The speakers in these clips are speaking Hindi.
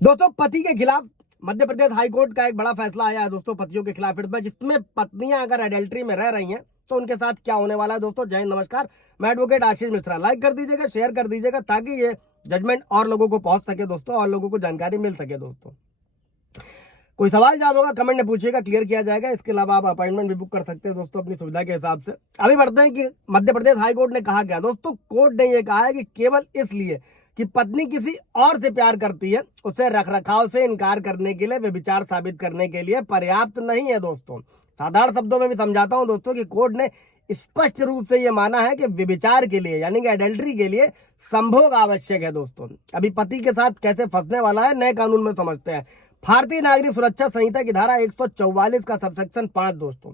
दोस्तों पति के खिलाफ मध्य प्रदेश हाईकोर्ट का एक बड़ा फैसला आया है दोस्तों, पतियों के खिलाफ जिसमें पत्नियां अगर एडल्ट्री में रह रही हैं तो उनके साथ क्या होने वाला है। दोस्तों जय हिंद, नमस्कार, मैं एडवोकेट आशीष मिश्रा। लाइक कर दीजिएगा, शेयर कर दीजिएगा ताकि ये जजमेंट और लोगों को पहुंच सके दोस्तों, और लोगों को जानकारी मिल सके। दोस्तों कोई सवाल जवाब होगा कमेंट में पूछिएगा, क्लियर किया जाएगा। इसके अलावा आप अपॉइंटमेंट भी बुक कर सकते हैं दोस्तों अपनी सुविधा के हिसाब से। अभी बढ़ते हैं कि मध्य प्रदेश हाईकोर्ट ने कहा क्या। दोस्तों कोर्ट ने यह कहा है कि केवल इसलिए कि पत्नी किसी और से प्यार करती है, उसे रखरखाव से इनकार करने के लिए व्यभिचार साबित करने के लिए पर्याप्त नहीं है। दोस्तों साधारण शब्दों में भी समझाता हूं दोस्तों कि कोर्ट ने स्पष्ट रूप से यह माना है कि व्यभिचार के लिए यानी कि एडल्ट्री के लिए संभोग आवश्यक है। दोस्तों अभी पति के साथ कैसे फंसने वाला है नए कानून में समझते हैं। भारतीय नागरिक सुरक्षा संहिता की धारा 144 का सबसेक्शन 5 दोस्तों,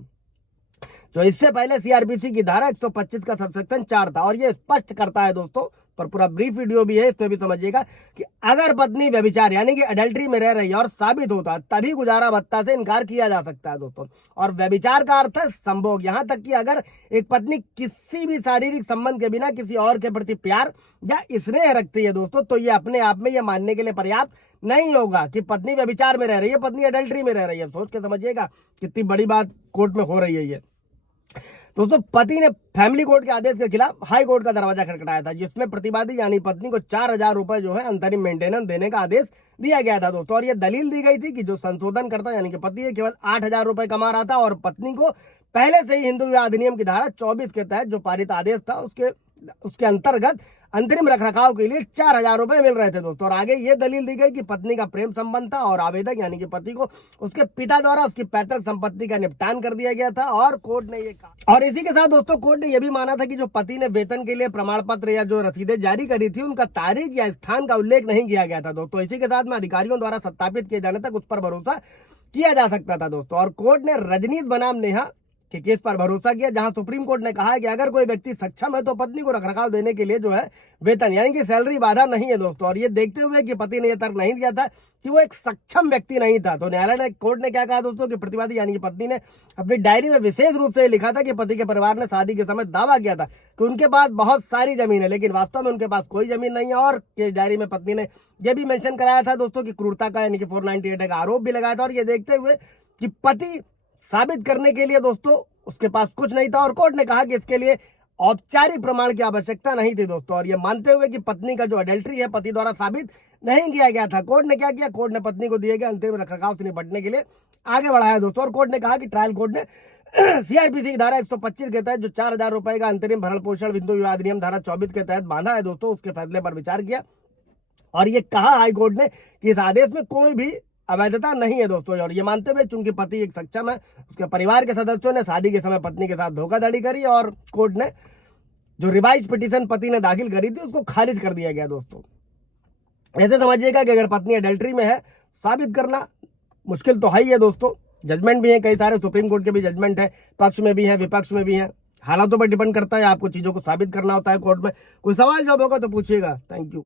जो इससे पहले सीआरपीसी की धारा 125 का सबसेक्शन 4 था, और ये स्पष्ट करता है दोस्तों, पर पूरा ब्रीफ वीडियो भी है, इसमें भी समझिएगा कि अगर पत्नी व्यभिचार यानी कि एडल्ट्री में रह रही है और साबित होता है तभी गुजारा भत्ता से इनकार किया जा सकता है दोस्तों। और व्यभिचार का अर्थ है संभोग, यहां तक कि अगर एक पत्नी किसी भी शारीरिक संबंध के बिना किसी और के प्रति प्यार या स्नेह रखती है दोस्तों, तो ये अपने आप में यह मानने के लिए पर्याप्त नहीं होगा कि पत्नी व्यभिचार में रह रही है, पत्नी एडल्ट्री में रह रही है। सोच के समझिएगा कितनी बड़ी बात कोर्ट में हो रही है ये। दोस्तों पति ने फैमिली कोर्ट के आदेश के खिलाफ हाई कोर्ट का दरवाजा खटखटाया था, जिसमें प्रतिवादी यानी पत्नी को 4,000 रुपए जो है अंतरिम मेंटेनेंस देने का आदेश दिया गया था दोस्तों। और ये दलील दी गई थी कि जो संशोधन करता यानी कि पति है केवल 8,000 रुपए कमा रहा था, और पत्नी को पहले से ही हिंदू विवाह अधिनियम की धारा 24 के तहत जो पारित आदेश था उसके अंतर्गत अंतरिम रखरखाव के लिए 4,000 रुपए मिल रहे थे दोस्तों। और आगे ये दलील दी गई कि पत्नी का प्रेम संबंध था और आवेदक यानी कि पति को उसके पिता द्वारा उसकी पैतृक संपत्ति का निपटान कर दिया गया था, और कोर्ट ने ये कहा। और इसी के साथ दोस्तों कोर्ट ने यह भी माना था कि जो पति ने वेतन के लिए प्रमाण पत्र या जो रसीदें जारी करी थी उनका तारीख या स्थान का उल्लेख नहीं किया गया था दोस्तों। इसी के साथ में अधिकारियों द्वारा सत्यापित किए जाने तक उस पर भरोसा किया जा सकता था दोस्तों। और कोर्ट ने रजनीश बनाम नेहा के केस पर भरोसा किया, जहां सुप्रीम कोर्ट ने कहा है कि अगर कोई व्यक्ति सक्षम है तो पत्नी को रखरखाव देने के लिए जो है वेतन यानी कि सैलरी बाधा नहीं है दोस्तों। और ये देखते हुए कि पति ने यह तर्क नहीं दिया था कि वो एक सक्षम व्यक्ति नहीं था, तो न्यायालय ने कोर्ट ने क्या कहा दोस्तों कि प्रतिवादी यानी कि पत्नी ने अपनी डायरी में विशेष रूप से लिखा था कि पति के परिवार ने शादी के समय दावा किया था कि उनके पास बहुत सारी जमीन है, लेकिन वास्तव में उनके पास कोई जमीन नहीं है। और केस डायरी में पत्नी ने यह भी मेंशन कराया था दोस्तों कि क्रूरता का यानी कि 498 का आरोप भी लगाया था। और ये देखते हुए कि पति साबित करने के लिए दोस्तों उसके पास कुछ नहीं था, और कोर्ट ने कहा कि इसके लिए औपचारिक प्रमाण की आवश्यकता नहीं थी दोस्तों। और ये मानते हुए कि पत्नी का जो एडल्ट्री है पति द्वारा साबित नहीं किया गया था, कोर्ट ने क्या किया, कोर्ट ने पत्नी को दिए गए अंतरिम रखरखाव से निपटने के लिए आगे बढ़ाया दोस्तों। और कोर्ट ने कहा कि ट्रायल कोर्ट ने सीआरपीसी की धारा 125 के तहत जो 4,000 रुपए का अंतरिम भरण पोषण हिंदू विवाह अधिनियम धारा 24 के तहत बांधा है दोस्तों, उसके फैसले पर विचार किया। और ये कहा हाईकोर्ट ने कि इस आदेश में कोई भी अवैधता नहीं है दोस्तों। और ये मानते हुए चूंकि पति एक सक्षम है, उसके परिवार के सदस्यों ने शादी के समय पत्नी के साथ धोखाधड़ी करी, और कोर्ट ने जो रिवाइज पिटीशन पति ने दाखिल करी थी उसको खारिज कर दिया गया दोस्तों। ऐसे समझिएगा कि अगर पत्नी एडल्ट्री में है साबित करना मुश्किल तो है ही है दोस्तों। जजमेंट भी है कई सारे, सुप्रीम कोर्ट के भी जजमेंट है, पक्ष में भी है विपक्ष में भी है, हालातों पर डिपेंड करता है, आपको चीजों को साबित करना होता है कोर्ट में। कोई सवाल जवाब होगा तो पूछिएगा। Thank you.